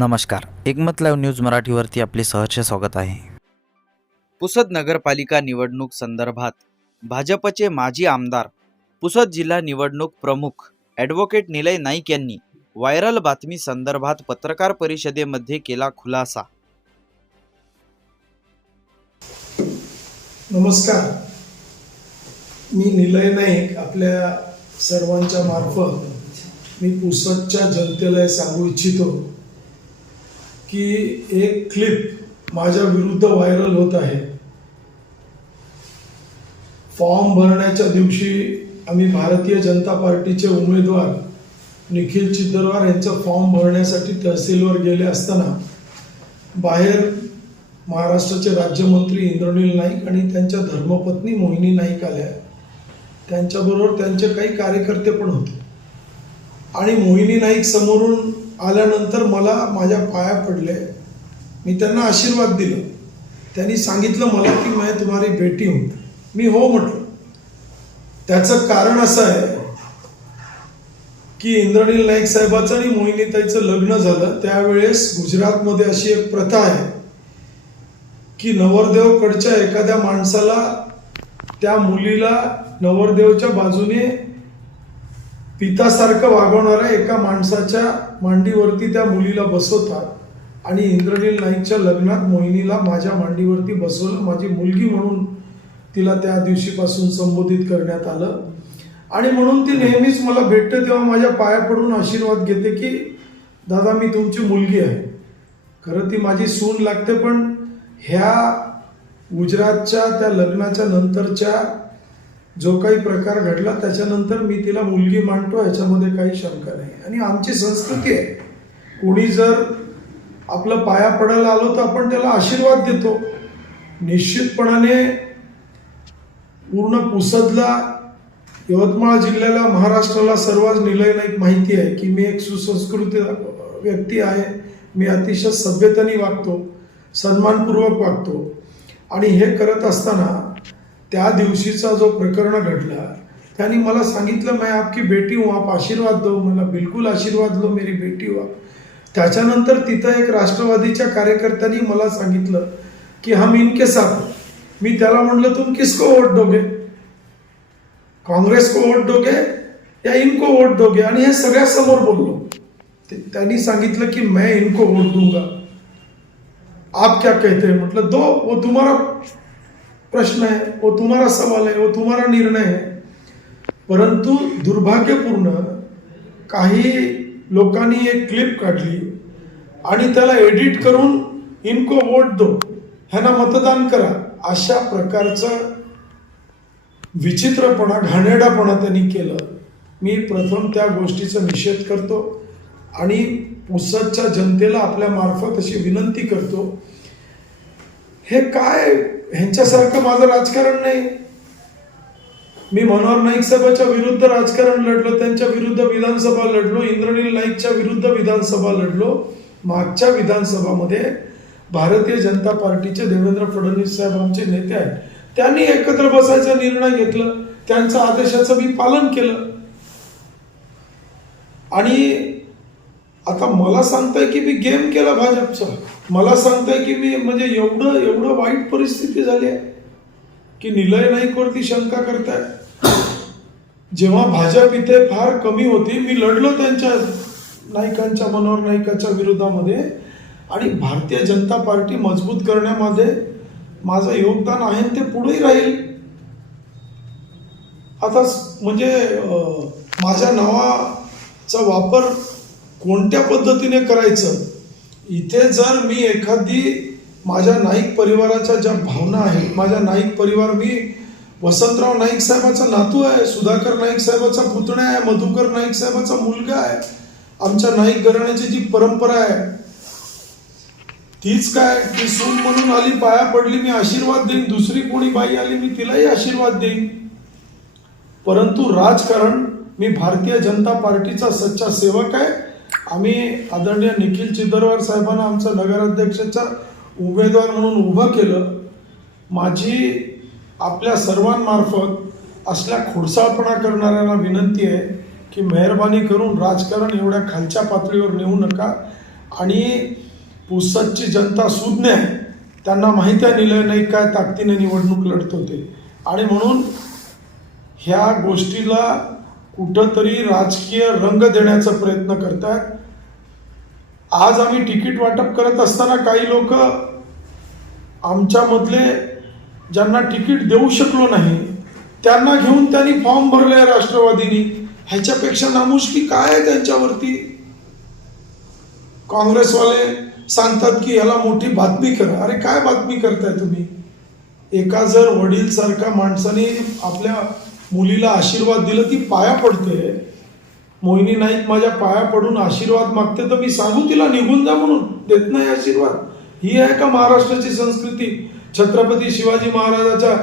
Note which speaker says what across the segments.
Speaker 1: नमस्कार एकमत live news मराठीवरती आपले सहर्ष स्वागत आहे पुसद नगरपालिका निवडणूक संदर्भात भाजपचे माजी आमदार पुसद जिल्हा निवडणूक प्रमुख ॲडव्होकेट निलय नाईक यांनी व्हायरल बातमी संदर्भात पत्रकार परिषदेमध्ये केला खुलासा
Speaker 2: नमस्कार मी निलय नाईक आपल्या सर्वांच्या मार्फत मी पुसदच्या जनतेला सांगू इच्छितो की एक क्लिप माझ्या विरुद्ध व्हायरल होत आहे फॉर्म भरण्याच्या दिवशी आम्ही भारतीय जनता पार्टीचे उमेदवार निखिल चिदरवार यांचं फॉर्म भरण्यासाठी तहसीलवर गेले असताना बाहेर महाराष्ट्राचे राज्यमंत्री इंद्रनील नाईक आणि त्यांच्या धर्मपत्नी मोहिनी नाईक आल्या त्यांच्याबरोबर त्यांचे काही कार्यकर्ते पण होते आणि मोहिनी नाईक समोरून आल्यानंतर मला माझ्या पाया पडले मी त्यांना आशीर्वाद दिला त्यांनी सांगितलं मला की मैं तुम्हारी भेटी हूं मी हो म्हटलं त्याचं कारण असं आहे की इंद्रनील नाईक साहेबाचं आणि मोहिनीताईचं लग्न झालं त्यावेळेस गुजरातमध्ये अशी एक प्रथा आहे की नवरदेवकडच्या एखाद्या माणसाला त्या मुलीला नवरदेवच्या बाजूने पितासारखं वागवणाऱ्या एका माणसाच्या मांडीवरती त्या मुलीला बसवतात आणि इंद्रनील नाईकच्या लग्नात मोहिनीला माझ्या मांडीवरती बसवलं माझी मुलगी म्हणून तिला त्या दिवशीपासून संबोधित करण्यात आलं आणि म्हणून ती नेहमीच मला भेटते तेव्हा माझ्या पाया पडून आशीर्वाद घेते की दादा मी तुमची मुलगी आहे खरं ती माझी सून लागते पण ह्या गुजरातच्या त्या लग्नाच्या नंतरच्या जो काही प्रकार घडला त्याच्यानंतर मी तिला मुलगी मांडतो याच्यामध्ये काही शंका नाही आणि आमची संस्कृती आहे कोणी जर आपलं पाया पडायला आलो तर आपण त्याला आशीर्वाद देतो निश्चितपणाने पूर्ण पुसदला यवतमाळ जिल्ह्याला महाराष्ट्राला सर्वात निलय नाईक माहिती आहे की मी एक सुसंस्कृत व्यक्ती आहे मी अतिशय सभ्यतेने वागतो सन्मानपूर्वक वागतो आणि हे करत असताना त्या दिवशीचा जो प्रकरण घडला त्यांनी मला सांगितलं मैं आपकी बेटी हूं आप आशीर्वाद दो मला बिलकुल आशीर्वाद लो मेरी बेटी हो त्याच्यानंतर तिथं एक राष्ट्रवादीच्या कार्यकर्त्यांनी मला सांगितलं की हम इनके साथ मी त्याला म्हटलं तुम किसको वोट दोगे काँग्रेस को वोट दोगे या इनको वोट दोगे आणि हे सगळ्या समोर बोललो त्यांनी सांगितलं की मैं इनको वोट दूंगा आप क्या कहते म्हटलं दो वो तुम्हाला प्रश्न आहे व तुम्हाला सवाल है व तुम्हाला निर्णय है परंतु दुर्भाग्यपूर्ण काही लोकांनी एक क्लिप काढली आणि त्याला एडिट करून इनको वोट दो ह्यांना मतदान करा अशा प्रकारचं विचित्रपणा घाणेडापणा त्यांनी केलं मी प्रथम त्या गोष्टीचा निषेध करतो आणि पुसदच्या जनतेला आपल्यामार्फत अशी विनंती करतो हे काय ह्यांच्यासारखं माझं राजकारण नाही मी मनोहर नाईक साहेबांच्या विरुद्ध राजकारण लढलो त्यांच्या विरुद्ध विधानसभा लढलो इंद्रनील नाईकच्या विरुद्ध विधानसभा लढलो मागच्या विधानसभामध्ये भारतीय जनता पार्टीचे देवेंद्र फडणवीस साहेब आमचे नेते आहेत त्यांनी एकत्र बसायचा निर्णय घेतला त्यांचा आदेशाचं मी पालन केलं आणि आता मला सांगताय की मी गेम केला भाजपचा मला सांगताय की मी म्हणजे एवढं एवढं वाईट परिस्थिती झाली आहे की निलय नाईकवरती शंका करताय जेव्हा भाजप इथे फार कमी होती मी लढलो त्यांच्या नायकांच्या मनोहर नाईकाच्या विरोधामध्ये आणि भारतीय जनता पार्टी मजबूत करण्यामध्ये माझं योगदान आहे ते पुढेही राहील आता म्हणजे माझ्या नावाचा वापर कोणत्या पद्धतीने करायचं इथे जर मी एखादी माझ्या नाईक परिवाराच्या ज्या भावना आहेत माझ्या नाईक परिवार मी वसंतराव नाईक साहेबाचा नातू आहे सुधाकर नाईक साहेबाचा पुतण्या आहे मधुकर नाईक साहेबाचा मुलगा आहे आमच्या नाईक घराण्याची जी परंपरा आहे तीच काय की सून म्हणून आली पाया पडली मी आशीर्वाद देईन दुसरी कोणी बाई आली मी तिलाही आशीर्वाद देईन परंतु राजकारण मी भारतीय जनता पार्टीचा सच्चा सेवक आहे आम्ही आदरणीय निखिल चिदरवार साहेबांना आमचं नगराध्यक्षाचा उमेदवार म्हणून उभं केलं माझी आपल्या सर्वांमार्फत असल्या खुडसाळपणा करणाऱ्यांना विनंती आहे की मेहरबानी करून राजकारण एवढ्या खालच्या पातळीवर नेऊ नका आणि पुसदची जनता सुज्ञ आहे त्यांना माहिती आहे निलय काय ताकदीने निवडणूक लढत होते आणि म्हणून ह्या गोष्टीला कुठंतरी राजकीय रंग देण्याचा प्रयत्न करतात आज आम्ही तिकीट वाटप करत असताना काही लोक आमच्यामधले ज्यांना तिकीट देऊ शकलो नाही त्यांना घेऊन त्यांनी फॉर्म भरले आहे राष्ट्रवादीनी ह्याच्यापेक्षा नामुष्की काय आहे त्यांच्यावरती काँग्रेसवाले सांगतात की याला मोठी बातमी करा अरे काय बातमी करताय तुम्ही एका जर वडील वडीलसारख्या माणसाने आपल्या मुलीला आशीर्वाद दिलं ती पाया पडते मोहिनी नाईक माझ्या पाया पडून आशीर्वाद मागते तर मी सांगू तिला निघून जा म्हणून देत नाही आशीर्वाद ही आहे का महाराष्ट्राची संस्कृती छत्रपती शिवाजी महाराजाच्या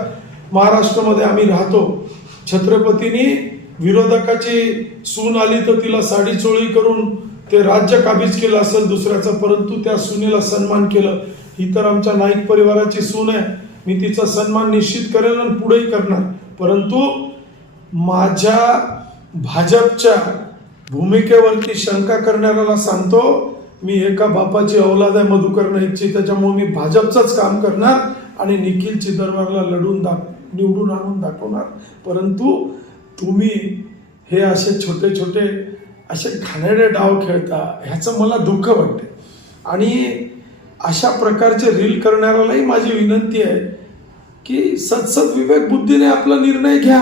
Speaker 2: महाराष्ट्रामध्ये आम्ही राहतो छत्रपतींनी विरोधकाची सून आली तर तिला साडी चोळी करून ते राज्य काबीज केलं असेल दुसऱ्याचं परंतु त्या सुनेला सन्मान केलं ही तर आमच्या नाईक परिवाराची सून आहे मी तिचा सन्मान निश्चित करेल आणि पुढेही करणार परंतु माझ्या भाजपच्या भूमिकेवरती शंका करणाऱ्याला सांगतो मी एका बापाची औलाद आहे मधुकर नाईकची त्याच्यामुळे मी भाजपचंच काम करणार आणि निखिल चिदरवारला लढून दाख निवडून आणून दाखवणार परंतु तुम्ही हे असे छोटे छोटे असे घाणेडे डाव खेळता ह्याचं मला दुःख वाटते आणि अशा प्रकारचे रील करणाऱ्यालाही माझी विनंती आहे की सत्सद विवेक बुद्धीने आपला निर्णय घ्या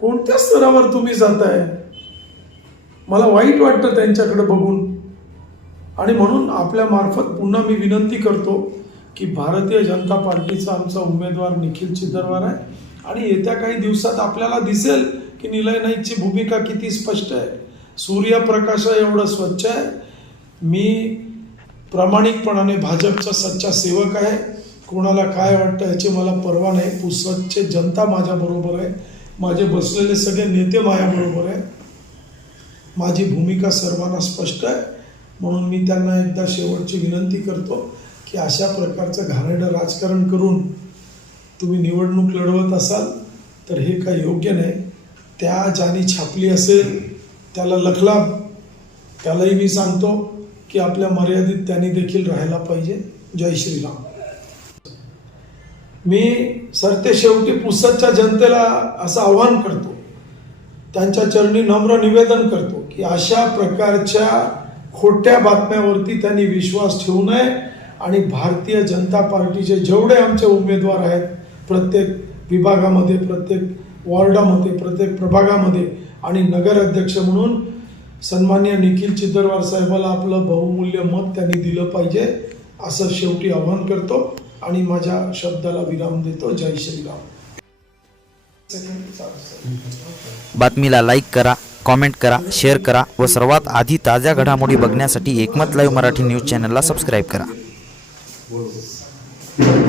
Speaker 2: कोणत्या स्तरावर तुम्ही जाताय मला वाईट वाटतं त्यांच्याकडे बघून आणि म्हणून आपल्यामार्फत पुन्हा मी विनंती करतो की भारतीय जनता पार्टीचा आमचा उमेदवार निखिल चिदरवार आहे आणि येत्या काही दिवसात आपल्याला दिसेल की निलय नाईकची भूमिका किती स्पष्ट आहे सूर्यप्रकाश एवढं स्वच्छ आहे मी प्रामाणिकपणाने भाजपचा सच्चा सेवक आहे कोणाला काय वाटतं याची मला पर्वा नाही पुस्वच्छ जनता माझ्याबरोबर आहे माझे बसलेले सगळे नेते माझ्याबरोबर आहेत माझी भूमिका सर्वांना स्पष्ट आहे म्हणून मी त्यांना एकदा शेवटची विनंती करतो की अशा प्रकारचं घाणेडं राजकारण करून तुम्ही निवडणूक लढवत असाल तर हे काय योग्य नाही त्या ज्याने छापली असेल त्याला लखला त्यालाही मी सांगतो की आपल्या मर्यादित त्यांनी देखील राहायला पाहिजे जय श्रीराम मी सरते शेवटी पुसदच्या जनतेला असं आव्हान करतो त्यांच्या चरणी नम्र निवेदन करतो की अशा प्रकारच्या खोट्या बातम्यावरती त्यांनी विश्वास ठेवू नये आणि भारतीय जनता पार्टीचे जेवढे आमचे उमेदवार आहेत प्रत्येक विभागामध्ये प्रत्येक वॉर्डामध्ये प्रत्येक प्रभागामध्ये आणि नगराध्यक्ष म्हणून सन्मान्य निखिल चिद्दरवार साहेबाला आपलं बहुमूल्य मत त्यांनी दिलं पाहिजे असं शेवटी आव्हान करतो आणि माझ्या शब्दाला विराम देतो जय श्रीराम
Speaker 1: बातमीला लाईक करा कॉमेंट करा शेअर करा व सर्वात आधी ताज्या घडामोडी बघण्यासाठी एकमत लाईव्ह मराठी न्यूज चॅनलला सबस्क्राईब करा